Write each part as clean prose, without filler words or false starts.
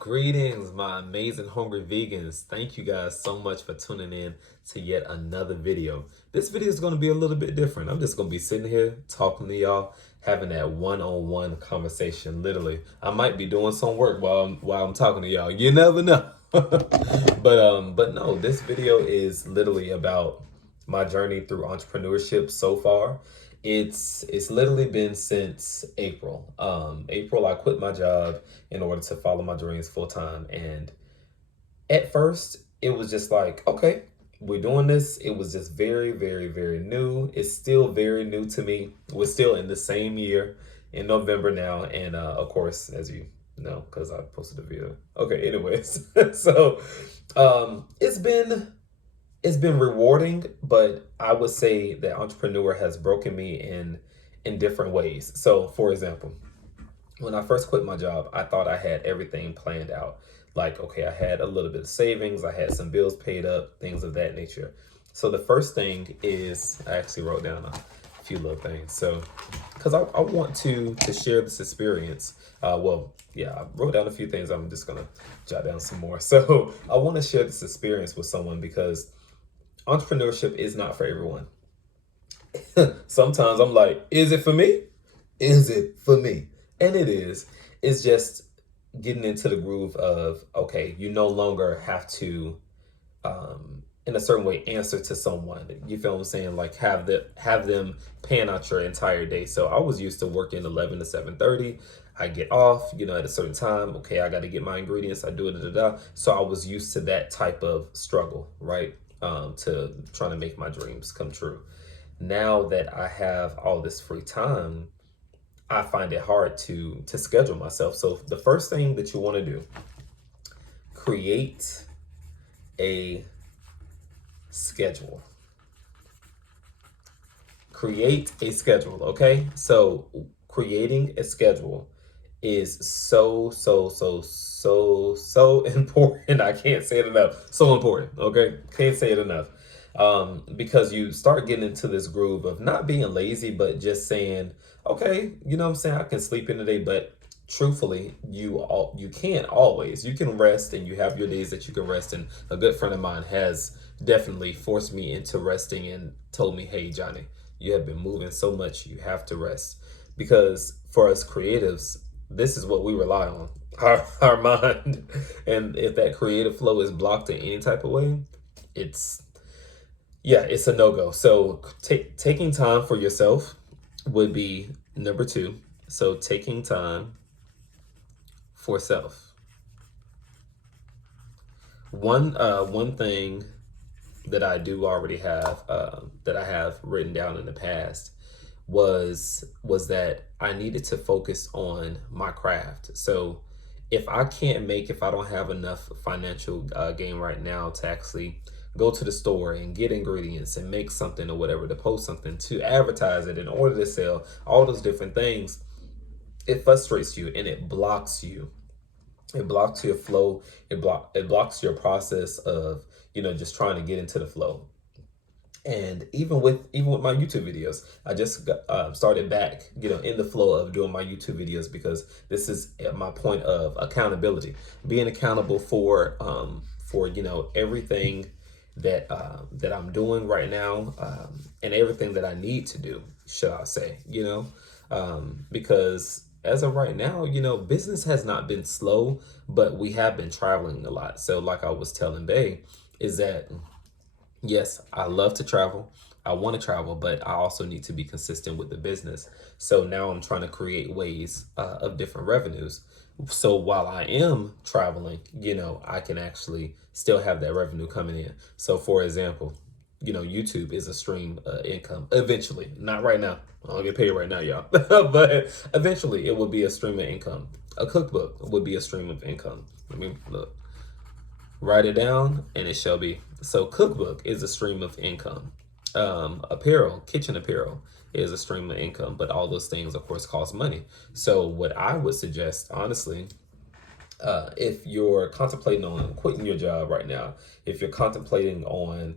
Greetings, my amazing hungry vegans. Thank you guys so much for tuning in to yet another video. This video is going to be a little bit different. I'm just going to be sitting here talking to y'all, having that one-on-one conversation. Literally, I might be doing some work while I'm talking to y'all. You never know. But no, this video is literally about my journey through entrepreneurship so far. It's literally been since April. April, I quit my job in order to follow my dreams full time. And at first, it was just like, okay, we're doing this. It was just very, very, very new. It's still very new to me. We're still in the same year in November now. And of course, as you know, because I posted a video. Okay, anyways. So it's been rewarding, but I would say that entrepreneur has broken me in different ways. So for example, when I first quit my job, I thought I had everything planned out. Like, okay, I had a little bit of savings, I had some bills paid up, things of that nature. So the first thing is, I actually wrote down a few little things. So, because I want to share this experience. Yeah, I wrote down a few things. I'm just gonna jot down some more. So I want to share this experience with someone because entrepreneurship is not for everyone. Sometimes I'm like, is it for me? Is it for me? And it is. It's just getting into the groove of, okay, you no longer have to, in a certain way, answer to someone. You feel what I'm saying? Like have them pan out your entire day. So I was used to working 11 to 7:30. I get off, at a certain time. Okay, I got to get my ingredients. I do it. So I was used to that type of struggle, right? To trying to make my dreams come true. Now that I have all this free time, I find it hard to schedule myself. So the first thing that you want to do, create a schedule. Create a schedule, okay? So creating a schedule is so important. I can't say it enough. So important, okay? Can't say it enough. Because you start getting into this groove of not being lazy, but just saying, okay, you know what I'm saying? I can sleep in the day, but truthfully, you can't always. You can rest and you have your days that you can rest. And a good friend of mine has definitely forced me into resting and told me, hey, Johnny, you have been moving so much, you have to rest. Because for us creatives, this is what we rely on, our mind. And if that creative flow is blocked in any type of way, it's a no-go. So taking time for yourself would be number two. So taking time for self. One thing that I do already have, that I have written down in the past was that I needed to focus on my craft. So if I don't have enough financial gain right now to actually go to the store and get ingredients and make something or whatever, to post something, to advertise it in order to sell, all those different things, it frustrates you and it blocks you. It blocks your flow. It blocks your process of, just trying to get into the flow. And even with my YouTube videos, I just started back, in the flow of doing my YouTube videos, because this is at my point of accountability, being accountable for everything that I'm doing right now, and everything that I need to do, should I say, because as of right now, business has not been slow, but we have been traveling a lot. So like I was telling Bay, is that yes, I love to travel. I want to travel, but I also need to be consistent with the business. So now I'm trying to create ways of different revenues. So while I am traveling, I can actually still have that revenue coming in. So for example, YouTube is a stream income eventually, not right now. I don't get paid right now, y'all. But eventually it will be a stream of income. A cookbook would be a stream of income. Let me look. Write it down and it shall be. So cookbook is a stream of income. Apparel, kitchen apparel is a stream of income, but all those things, of course, cost money. So what I would suggest, honestly, if you're contemplating on quitting your job right now, if you're contemplating on,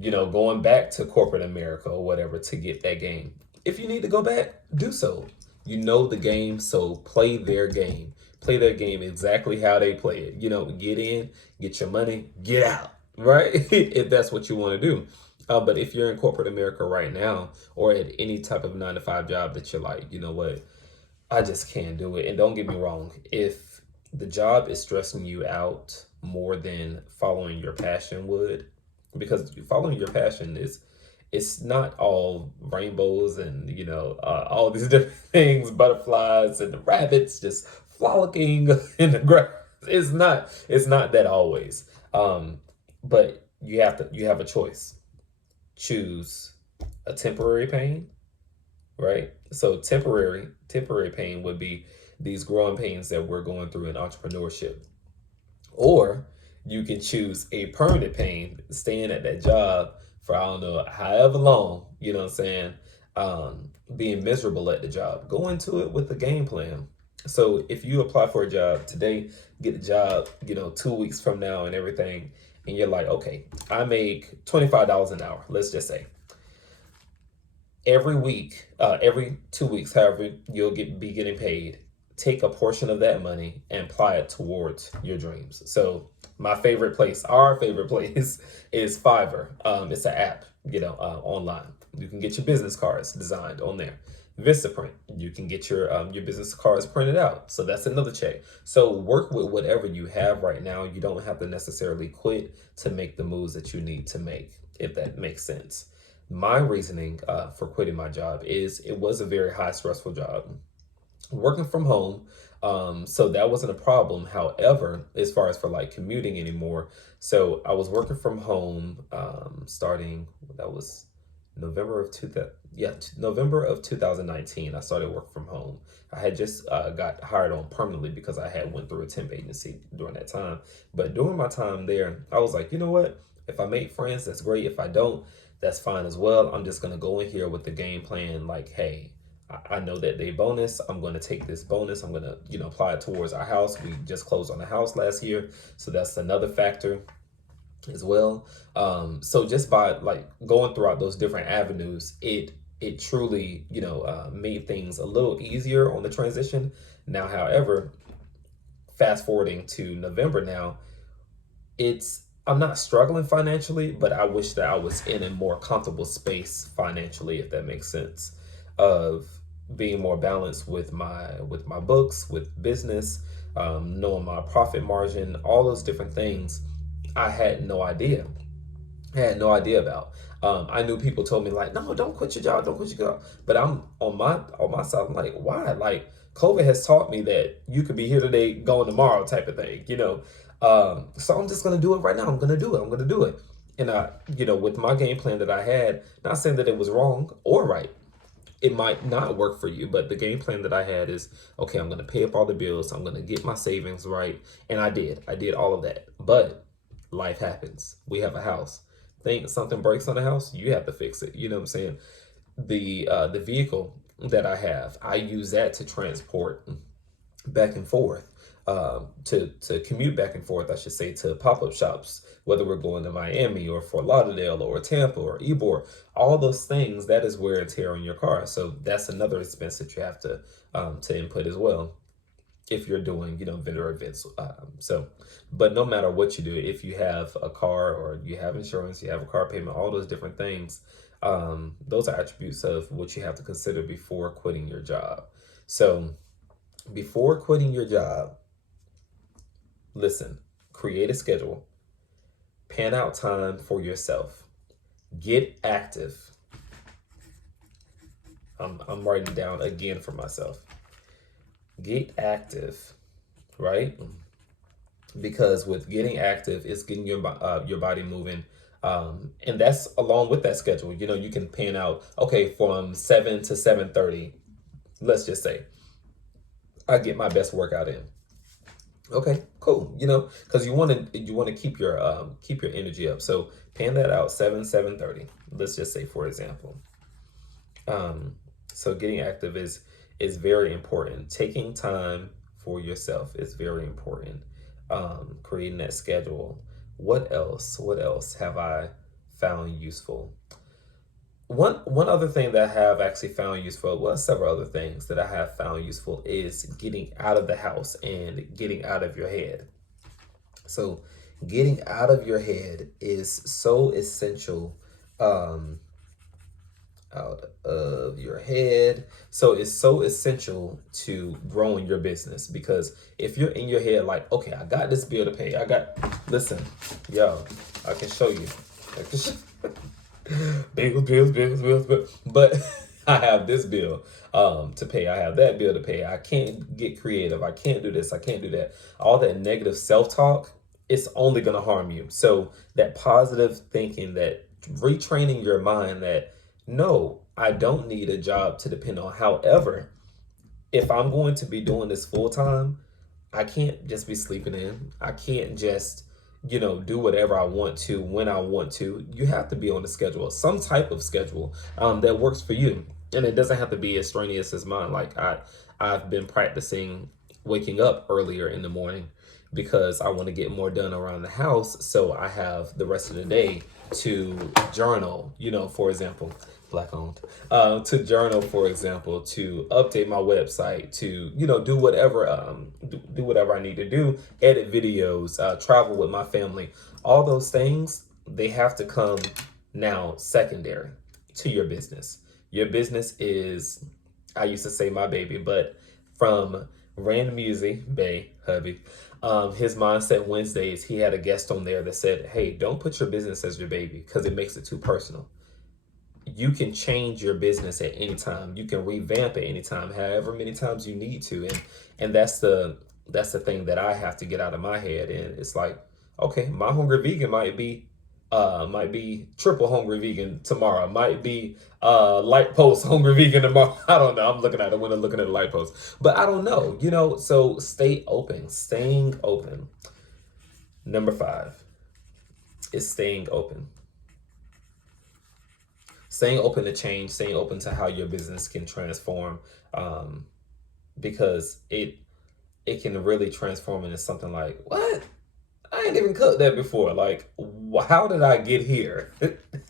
going back to corporate America or whatever to get that game, if you need to go back, do so. You know the game, so play their game. play their game exactly how they play it. Get in, get your money, get out, right? If that's what you want to do. But if you're in corporate America right now, or at any type of 9 to 5 job that you're like, you know what, I just can't do it. And don't get me wrong, if the job is stressing you out more than following your passion would, because following your passion is, it's not all rainbows and all these different things, butterflies and the rabbits just frolicking in the grass. It's not that always. But you have a choice. Choose a temporary pain, right? So temporary pain would be these growing pains that we're going through in entrepreneurship. Or you can choose a permanent pain, staying at that job for I don't know however long, you know what I'm saying? Being miserable at the job. Go into it with a game plan. So if you apply for a job today, get the job, 2 weeks from now and everything, and you're like, okay, I make $25 an hour, let's just say. Every week, every 2 weeks, however you'll be getting paid, take a portion of that money and apply it towards your dreams. So my favorite place, our favorite place, is Fiverr. It's an app, online. You can get your business cards designed on there. Vistaprint, you can get your business cards printed out. So that's another check. So work with whatever you have right now. You don't have to necessarily quit to make the moves that you need to make, if that makes sense. My reasoning for quitting my job is it was a very high stressful job. Working from home, so that wasn't a problem. However, as far as for like commuting anymore, so I was working from home starting, that was November of 2019. I started work from home. I had just got hired on permanently because I had went through a temp agency during that time. But during my time there, I was like, you know what? If I make friends, that's great. If I don't, that's fine as well. I'm just gonna go in here with the game plan like, hey, I know that they bonus. I'm going to take this bonus. I'm going to, apply it towards our house. We just closed on the house last year, so that's another factor as well. So just by like going throughout those different avenues, it truly, made things a little easier on the transition. Now, however, fast forwarding to November now, I'm not struggling financially, but I wish that I was in a more comfortable space financially, if that makes sense, of being more balanced with my books, with business, knowing my profit margin, all those different things. I had no idea. I had no idea about. I knew people told me like, no, don't quit your job, don't quit your job. But I'm on my side. I'm like, why? Like, COVID has taught me that you could be here today, going tomorrow, type of thing. So I'm just gonna do it right now. I'm gonna do it. I'm gonna do it. And with my game plan that I had, not saying that it was wrong or right. It might not work for you, but the game plan that I had is, okay, I'm gonna pay up all the bills. I'm gonna get my savings right, and I did. I did all of that. But life happens. We have a house. Think something breaks on the house, you have to fix it. You know what I'm saying? The vehicle that I have, I use that to transport back and forth, to commute back and forth, I should say, to pop-up shops, whether we're going to Miami or Fort Lauderdale or Tampa or Ybor, all those things, that is wear and tear on your car. So that's another expense that you have to input as well if you're doing, vendor events. But no matter what you do, if you have a car or you have insurance, you have a car payment, all those different things, those are attributes of what you have to consider before quitting your job. So before quitting your job, listen, create a schedule, pan out time for yourself, get active. I'm writing down again for myself. Get active, right? Because with getting active, it's getting your body moving. And that's along with that schedule. You can pan out, okay, from 7 to 7:30, let's just say, I get my best workout in. Okay, cool. Because you want to keep your energy up. So pan that out 7:30. Let's just say, for example. So getting active is very important. Taking time for yourself is very important. Creating that schedule. What else? What else have I found useful? one other thing that I have actually found useful, well, several other things that I have found useful is getting out of the house and getting out of your head. So, getting out of your head is so essential. Um, Out of your head. So it's so essential to growing your business, because if you're in your head like, okay, I got this bill to pay. Listen, yo, I can show you. I can bills. But I have this bill to pay. I have that bill to pay. I can't get creative. I can't do this. I can't do that. All that negative self-talk, it's only going to harm you. So that positive thinking, that retraining your mind that no, I don't need a job to depend on. However, if I'm going to be doing this full time, I can't just be sleeping in. I can't just, do whatever I want to when I want to. You have to be on a schedule, some type of schedule that works for you. And it doesn't have to be as strenuous as mine. Like I've been practicing waking up earlier in the morning because I want to get more done around the house. So I have the rest of the day to journal, for example, black owned, to journal, for example, to update my website, to, do whatever, do whatever I need to do, edit videos, travel with my family. All those things, they have to come now secondary to your business. Your business is, I used to say my baby, but from Rand Music, Bay, hubby, his Mindset Wednesdays, he had a guest on there that said, hey, don't put your business as your baby because it makes it too personal. You can change your business at any time. You can revamp at any time, however many times you need to. And that's the thing that I have to get out of my head. And it's like, okay, my hungry vegan might be triple hungry vegan tomorrow. Might be light post hungry vegan tomorrow. I don't know. I'm looking at the window, looking at the light post. But I don't know, so stay open, staying open. Number 5 is staying open. Staying open to change, staying open to how your business can transform, because it can really transform into something like, what? I ain't even cooked that before. Like, how did I get here?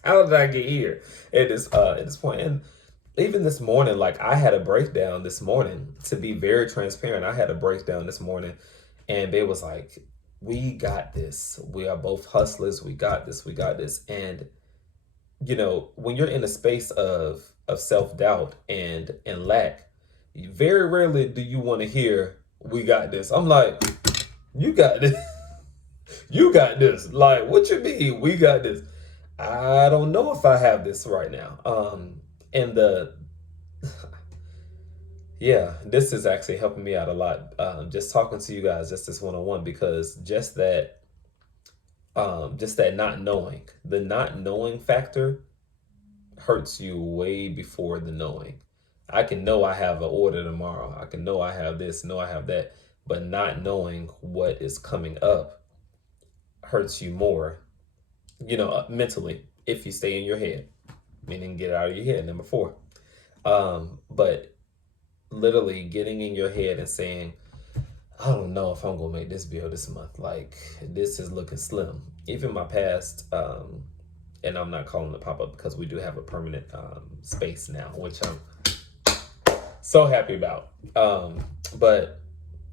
How did I get here at this point? And even this morning, like I had a breakdown this morning. To be very transparent, I had a breakdown this morning, and they was like, "We got this. We are both hustlers. We got this. We got this." And when you're in a space of self-doubt and lack, very rarely do you want to hear, "We got this." I'm like, you got this. You got this. Like, what you mean? We got this. I don't know if I have this right now. And yeah, this is actually helping me out a lot. Just talking to you guys, just this one-on-one, because just that not knowing, the not knowing factor hurts you way before the knowing. I can know I have an order tomorrow. I can know I have this, know I have that, but not knowing what is coming up hurts you more, mentally, if you stay in your head, meaning get out of your head. Number 4. But literally getting in your head and saying, I don't know if I'm gonna make this bill this month. Like, this is looking slim. Even my past, and I'm not calling it pop-up because we do have a permanent space now, which I'm so happy about. But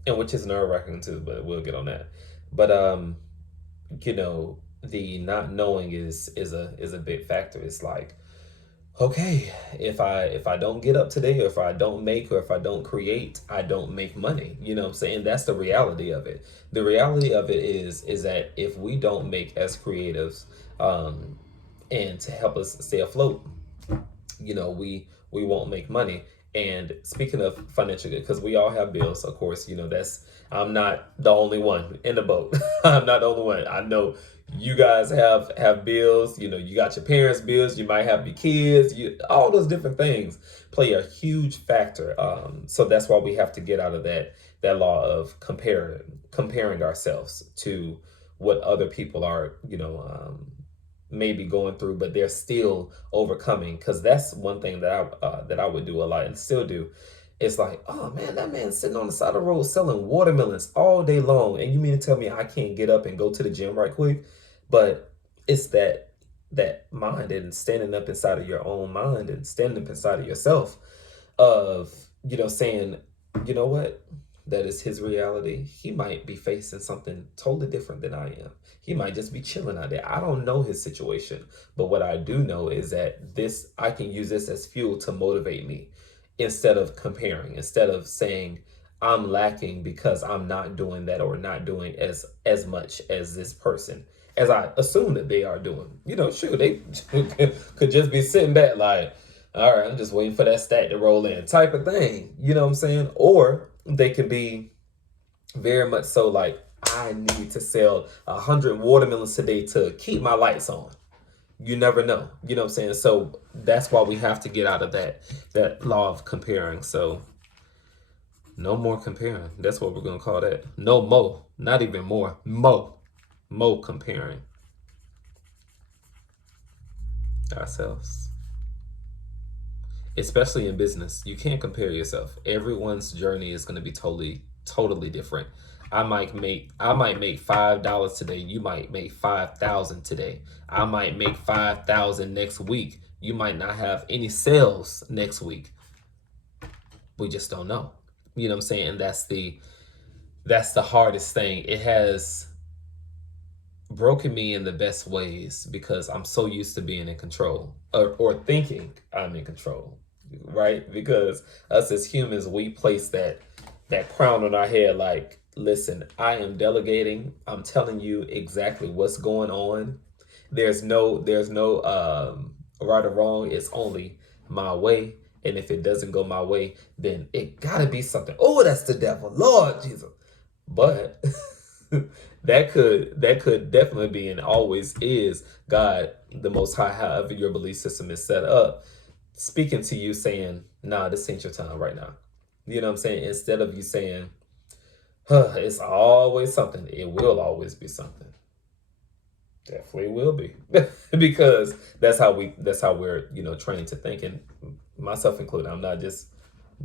and which is nerve-wracking too, but we'll get on that. But the not knowing is a big factor. It's like, okay, if I don't get up today, or if I don't make, or if I don't create, I don't make money. You know what I'm saying? That's the reality of it. The reality of it is that if we don't make as creatives, and to help us stay afloat, we won't make money. And speaking of financial, because we all have bills, of course, I'm not the only one in the boat. I'm not the only one. I know you guys have bills. You got your parents' bills. You might have your kids. All those different things play a huge factor. So that's why we have to get out of that law of comparing ourselves to what other people are, maybe going through, but they're still overcoming. Because that's one thing that I would do a lot and still do. It's like, oh man, that man's sitting on the side of the road selling watermelons all day long, and you mean to tell me I can't get up and go to the gym right quick? But it's that that mind and standing up inside of your own mind and standing up inside of yourself of, saying, you know what? That is his reality. He might be facing something totally different than I am. He might just be chilling out there. I don't know his situation. But what I do know is that I can use this as fuel to motivate me instead of comparing, instead of saying I'm lacking because I'm not doing that or not doing as much as this person as I assume that they are doing. Sure, they could just be sitting back like, all right, I'm just waiting for that stat to roll in type of thing. You know what I'm saying? Or they could be very much so like, I need to sell 100 watermelons today to keep my lights on. You never know. You know what I'm saying? So that's why we have to get out of that law of comparing. So no more comparing. That's what we're going to call that. No more. Not even more. Mo comparing ourselves. Especially in business, you can't compare yourself. Everyone's journey is going to be totally different. I might make $5 today. You might make 5,000 today. I might make 5,000 next week. You might not have any sales next week. We just don't know. You know what I'm saying? And that's the hardest thing. It has broken me in the best ways because I'm so used to being in control or thinking I'm in control, right? Because us as humans, we place that crown on our head like, listen, I am delegating. I'm telling you exactly what's going on. There's no right or wrong. It's only my way. And if it doesn't go my way, then it gotta be something. Oh, that's the devil, Lord Jesus. But that could definitely be and always is God, the Most High, however your belief system is set up, speaking to you saying, nah, this ain't your time right now. You know what I'm saying? Instead of you saying, it's always something, it will always be something. Definitely will be. Because that's how we're, trained to think, and myself included. I'm not just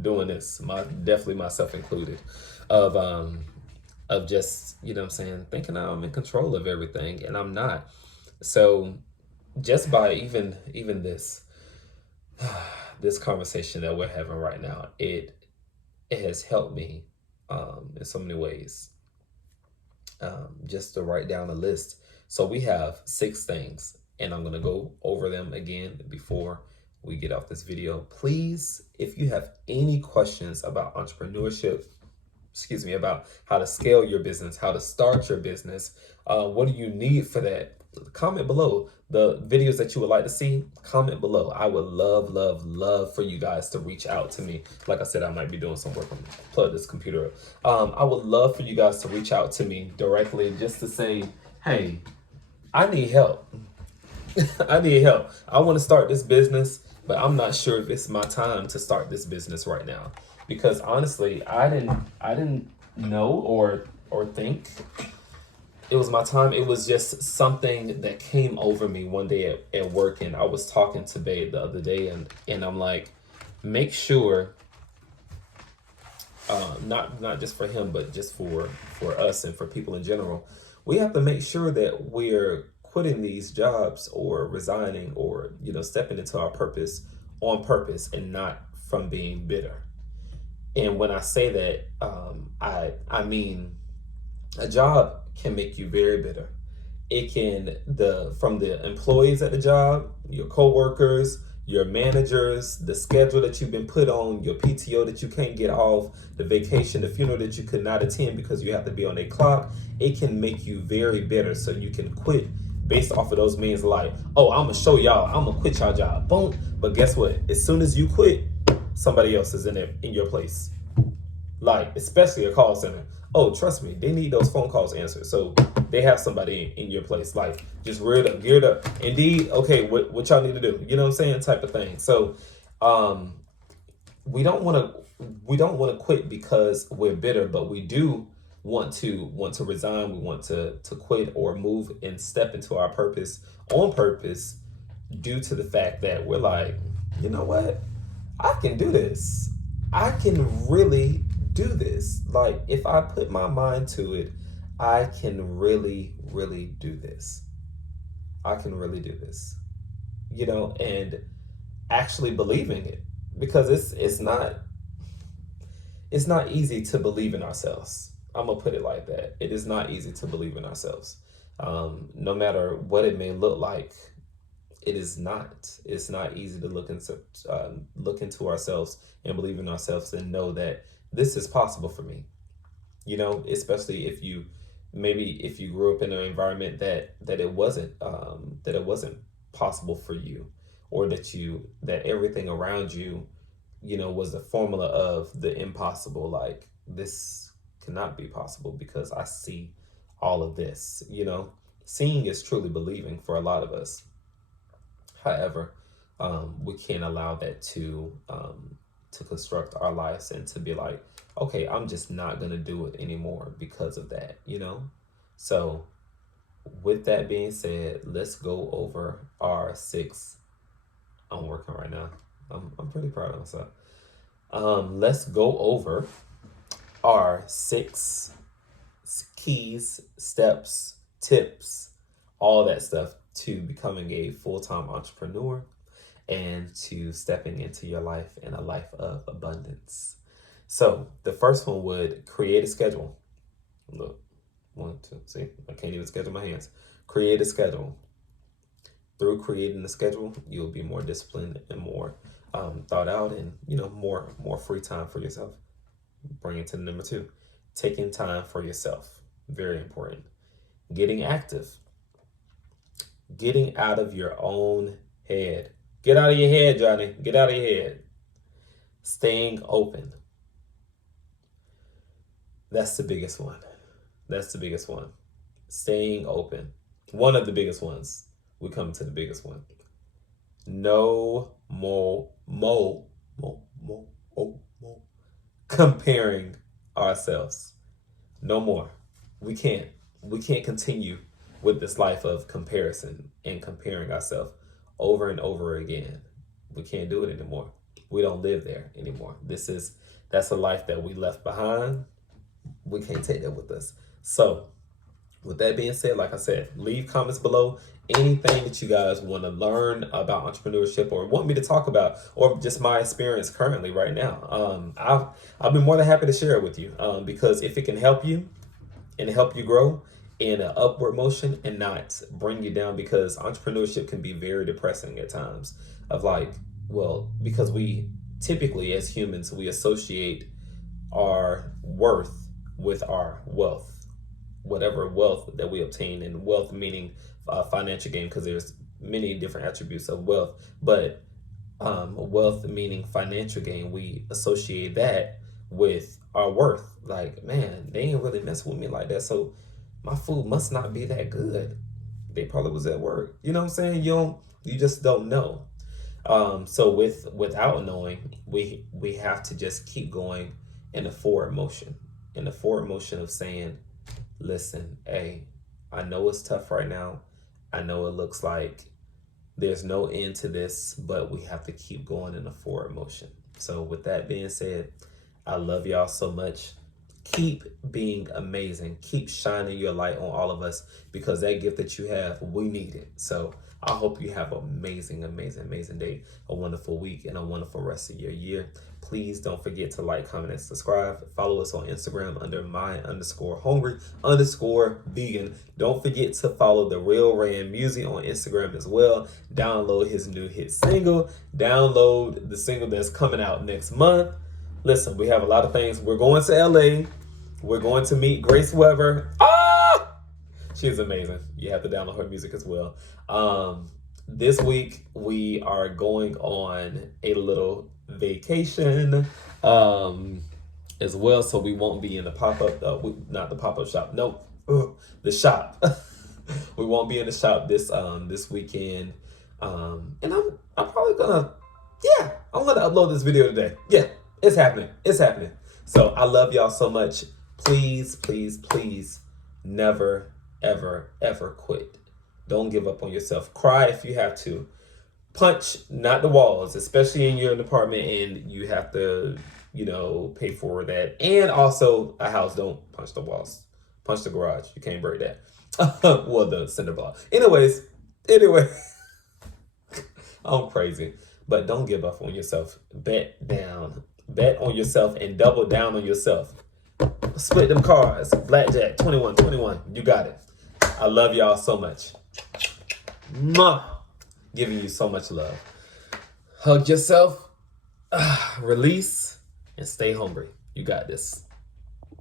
doing this. Definitely myself included. Of just, what I'm saying, thinking I'm in control of everything, and I'm not. So just by even this this conversation that we're having right now, it has helped me in so many ways, just to write down a list. So we have 6 things, and I'm going to go over them again before we get off this video. Please, if you have any questions about entrepreneurship, about how to scale your business, how to start your business, what do you need for that? Comment below. The videos that you would like to see, comment below. I would love for you guys to reach out to me. Like I said, I might be doing some work on plug this computer up. I would love for you guys to reach out to me directly just to say, hey, I need help. I need help. I want to start this business, but I'm not sure if it's my time to start this business right now. Because honestly, I didn't know or think it was my time. It was just something that came over me one day at work, and I was talking to Babe the other day, and I'm like, make sure, not just for him, but just for us and for people in general, we have to make sure that we're quitting these jobs or resigning or stepping into our purpose on purpose and not from being bitter. And when I say that, I mean a job can make you very bitter. It can, from the employees at the job, your coworkers, your managers, the schedule that you've been put on, your PTO that you can't get off, the vacation, the funeral that you could not attend because you have to be on a clock. It can make you very bitter. So you can quit based off of those means like, oh, I'm gonna show y'all, I'm gonna quit y'all job. Boom. But guess what? As soon as you quit, somebody else is in your place. Like, especially a call center. Oh, trust me, they need those phone calls answered. So they have somebody in your place. Like, just geared up. Indeed, okay, what y'all need to do? You know what I'm saying? Type of thing. So we don't want to quit because we're bitter, but we do want to resign. We want to quit or move and step into our purpose on purpose due to the fact that we're like, you know what? I can do this. I can really do this. Like, if I put my mind to it, I can really do this. I can really do this, and actually believing it, because it's not easy to believe in ourselves. I'm gonna put it like that. It is not easy to believe in ourselves. No matter what it may look like, it is not. It's not easy to look into ourselves and believe in ourselves and know that this is possible for me. Especially if you grew up in an environment that it wasn't possible for you, or that everything around you was the formula of the impossible. Like, this cannot be possible because I see all of this. Seeing is truly believing for a lot of us. However, we can't allow that to construct our lives and to be like, okay, I'm just not gonna do it anymore because of that. So, with that being said, let's go over our 6. I'm working right now. I'm pretty proud of myself. Let's go over our 6 keys, steps, tips, all that stuff to becoming a full-time entrepreneur and to stepping into your life in a life of abundance. So the first one would create a schedule. Look, 1, 2, see, I can't even schedule my hands. Create a schedule. Through creating a schedule, you'll be more disciplined and more thought out, and more free time for yourself. Bring it to number 2, taking time for yourself. Very important. Getting active. Getting out of your own head. Get out of your head, Johnny. Get out of your head. Staying open. That's the biggest one. That's the biggest one. Staying open. One of the biggest ones. We come to the biggest one. No more comparing ourselves. No more. We can't continue with this life of comparison and comparing ourselves over and over again. We can't do it anymore. We don't live there anymore. That's a life that we left behind. We can't take that with us. So, with that being said, like I said, leave comments below. Anything that you guys want to learn about entrepreneurship or want me to talk about, or just my experience currently right now. I'll be more than happy to share it with you, because if it can help you and help you grow in an upward motion and not bring you down, because entrepreneurship can be very depressing at times, of like, well, because we typically as humans, we associate our worth with our wealth, whatever wealth that we obtain, and wealth meaning financial gain, because there's many different attributes of wealth, but wealth meaning financial gain, we associate that with our worth. Like, man, they ain't really messing with me like that, so my food must not be that good. They probably was at work. You know what I'm saying? You just don't know. So without knowing, we have to just keep going in the forward motion, of saying, listen, hey, I know it's tough right now. I know it looks like there's no end to this, but we have to keep going in a forward motion. So with that being said, I love y'all so much. Keep being amazing. Keep shining your light on all of us, because that gift that you have, we need it. So I hope you have an amazing, amazing, amazing day, a wonderful week, and a wonderful rest of your year. Please don't forget to like, comment, and subscribe. Follow us on Instagram under my_hungry_vegan. Don't forget to follow The Real Rand Music on Instagram as well. Download his new hit single. Download the single that's coming out next month. Listen, we have a lot of things. We're going to LA. We're going to meet Grace Weber. She's amazing. You have to download her music as well. This week we are going on a little vacation as well, so we won't be in the pop-up, not the pop-up shop. Nope, the shop. We won't be in the shop this weekend. And I'm probably gonna, I'm gonna upload this video today. Yeah, it's happening. It's happening. So I love y'all so much. Please, please, please, never, ever, ever quit. Don't give up on yourself. Cry if you have to. Punch, not the walls, especially in your apartment and you have to, pay for that. And also a house, don't punch the walls. Punch the garage. You can't break that. Well, the cinder block. Anyways, Anyway, I'm crazy. But don't give up on yourself. Bet down. Bet on yourself and double down on yourself. Split them cards. Blackjack, 21, 21. You got it. I love y'all so much. Mwah. Giving you so much love. Hug yourself. Release. And stay hungry. You got this.